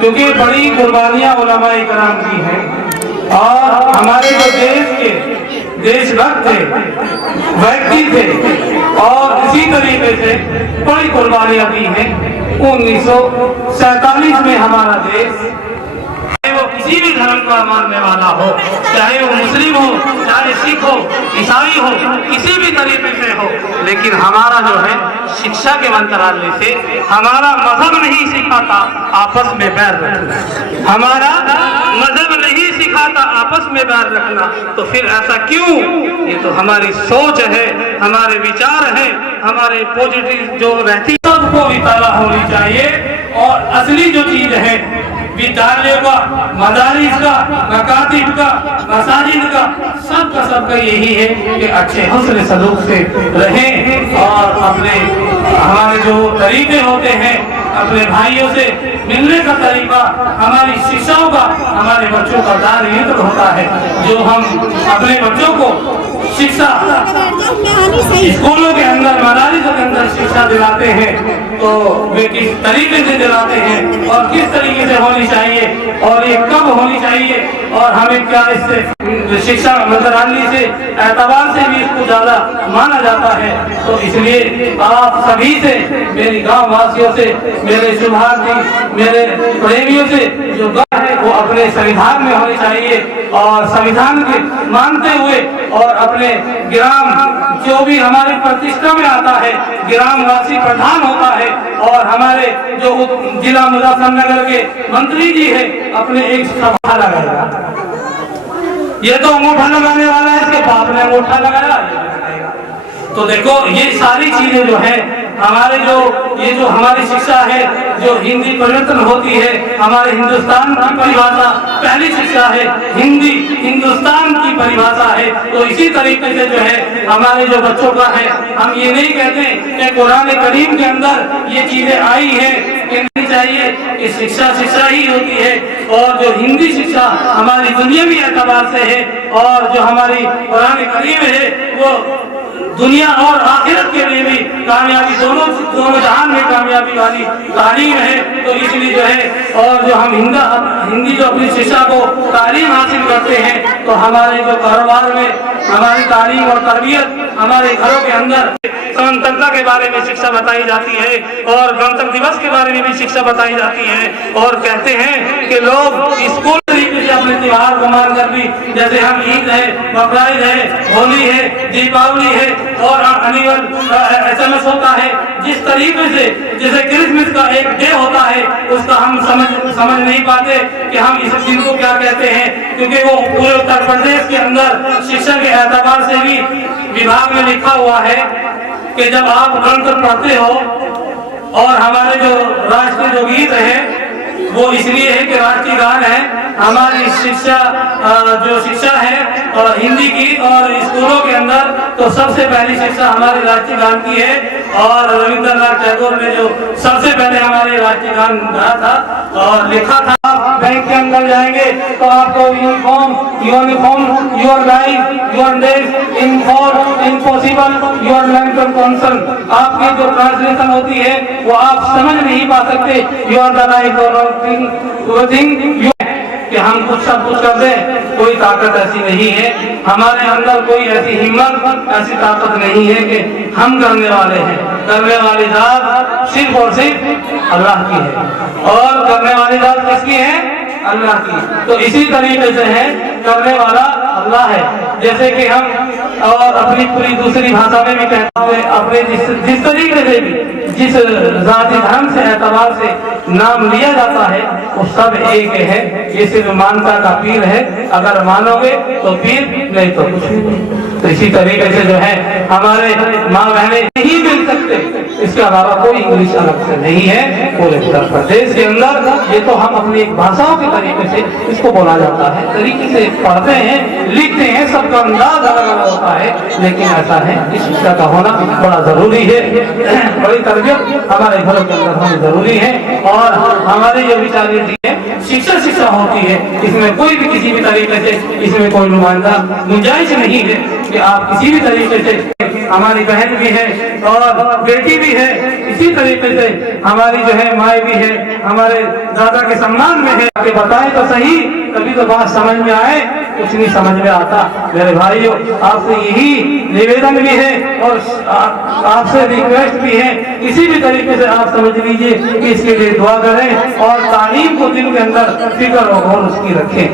क्योंकि बड़ी कुर्बानियां उलमाए कराम की हैं और हमारे जो देश के देशभक्त थे, व्यक्ति थे और इसी तरीके से बड़ी कुर्बानियां दी हैं। 1947 में हमारा देश, वो किसी भी धर्म का मानने वाला हो, चाहे वो मुस्लिम हो, चाहे सिख हो, ईसाई हो, किसी भी तरीके से हो, लेकिन हमारा जो है शिक्षा के मंत्रालय से हमारा मजहब नहीं सिखाता आपस में बैर रखना, हमारा मजहब नहीं सिखाता आपस में बैर रखना। तो फिर ऐसा क्यों? ये तो हमारी सोच है, हमारे विचार है, हमारे पॉजिटिव जो रहती है सबको इताला होनी चाहिए। और असली जो चीज है विद्यालयों का, मदारिस का, मकातिब का, मसाजिद का, सबका यही है कि अच्छे हुस्न सलूक से रहें और अपने हमारे जो तरीके होते हैं अपने भाइयों से मिलने का तरीका, हमारी शिक्षाओं का हमारे बच्चों का दायरा होता है। जो हम अपने बच्चों को शिक्षा स्कूलों के अंदर, मदारिस के अंदर शिक्षा दिलाते हैं तो वे किस तरीके से दिलाते हैं और किस तरीके से होनी चाहिए और ये कब होनी चाहिए और हमें क्या इससे शिक्षा मंत्रालय से एतबार से भी इसको ज्यादा माना जाता है। तो इसलिए आप सभी से, मेरी गांव वासियों से, मेरे शुभार्थी, मेरे प्रेमियों से जो गाँव है वो अपने संविधान में होनी चाहिए और संविधान के मानते हुए और अपने ग्राम जो भी हमारे प्रतिष्ठा में आता है ग्रामवासी प्रधान होता है और हमारे जो जिला मुजफ्फरनगर के मंत्री जी है अपने एक सभा लगाएगा। ये तो अंगूठा लगाने वाला है, इसके बाप ने अंगूठा लगाया। तो देखो ये सारी चीजें जो है हमारे ये जो हमारी शिक्षा है, जो हिंदी परिवर्तन होती है, हमारे हिंदुस्तान की परिभाषा पहली शिक्षा है, हिंदी हिंदुस्तान की परिभाषा है। तो इसी तरीके से जो है हमारे जो बच्चों का है, हम ये नहीं कहते कि कुरान करीम के अंदर ये चीजें आई है कि नहीं चाहिए कि शिक्षा ही होती है। और जो हिंदी शिक्षा हमारी दुनियावी एतबार से है और जो हमारी कुरान करीम है वो दुनिया और आखिरत के लिए भी कामयाबी, दोनों जहान में कामयाबी वाली तालीम है। तो इसलिए जो है और जो हम हिंदी जो अपनी शिक्षा को तालीम हासिल करते हैं तो हमारे जो कारोबार में हमारी तालीम और तरबियत, हमारे घरों के अंदर स्वतंत्रता के बारे में शिक्षा बताई जाती है और गणतंत्र दिवस के बारे में भी शिक्षा बताई जाती है। और कहते हैं कि लोग स्कूल तरीके से अपने त्योहार को मानकर भी, जैसे हम ईद है, बकरीद है, होली है, दीपावली है और एनुअल SMS होता है, जिस तरीके से जैसे क्रिसमस का एक डे होता है उसका हम समझ नहीं पाते कि हम इस दिन को क्या कहते हैं, क्योंकि वो पूरे उत्तर प्रदेश के अंदर शिक्षा के एतबार से भी विभाग में लिखा हुआ है कि जब आप ग्रंथ पढ़ते हो और हमारे जो राष्ट्रीय जो गीत है वो इसलिए है कि राष्ट्रीय गान है। हमारी शिक्षा जो शिक्षा है और हिंदी की और स्कूलों के अंदर तो सबसे पहली शिक्षा हमारे राष्ट्रीय गान की है और रविंद्रनाथ टैगोर ने जो सबसे पहले हमारे राष्ट्रीय गान गाया था और लिखा था। बैंक के अंदर जाएंगे तो आपको uniform your life your days impossible your land concern, आपकी जो ट्रांसलेशन होती है वो आप समझ नहीं पा सकते। योर द लाइफ कि हम कुछ सब कुछ कर दें, कोई ताकत ऐसी नहीं है हमारे अंदर, कोई ऐसी हिम्मत, ऐसी ताकत नहीं है कि हम करने वाले हैं। करने वाली जात सिर्फ और सिर्फ अल्लाह की है और करने वाली जात किसकी है? अल्लाह की। तो इसी तरीके से है करने वाला अल्लाह है। जैसे कि हम और अपनी पूरी दूसरी भाषा में भी कहते हैं अपने जिस तरीके से भी जिस जाति धर्म से एतबार से नाम लिया जाता है वो सब एक है। ये सिर्फ मानता का पीर है, अगर मानोगे तो पीर, नहीं तो कुछ नहीं। तो इसी तरीके से जो है हमारे माँ बहने नहीं मिल सकते, इसके अलावा कोई इंग्लिश अलग से नहीं है पूरे उत्तर प्रदेश के अंदर। ये तो हम अपनी भाषाओं के तरीके से इसको बोला जाता है, तरीके से पढ़ते हैं, लिखते हैं, सबका अंदाज अलग अलग होता है, लेकिन ऐसा है इस शिक्षा का होना बड़ा जरूरी है। बड़ी तरबियत हमारे घरों के अंदर होनी जरूरी है और हमारे जो विचार शिक्षा होती है, इसमें कोई भी किसी भी तरीके से इसमें कोई नुमाइंदा गुंजाइश नहीं है। कि आप किसी भी तरीके से, हमारी बहन भी है और बेटी भी है, इसी तरीके से हमारी जो है माए भी है, हमारे दादा के सम्मान में है, कि बताएं तो सही, तभी तो बात समझ में आए, कुछ नहीं समझ में आता। मेरे भाइयों, आपसे यही निवेदन भी है और आपसे रिक्वेस्ट भी है, किसी भी तरीके से आप समझ लीजिए कि इसके लिए दुआ करें और तालीम को दिल के अंदर फिक्र और उसकी रखें।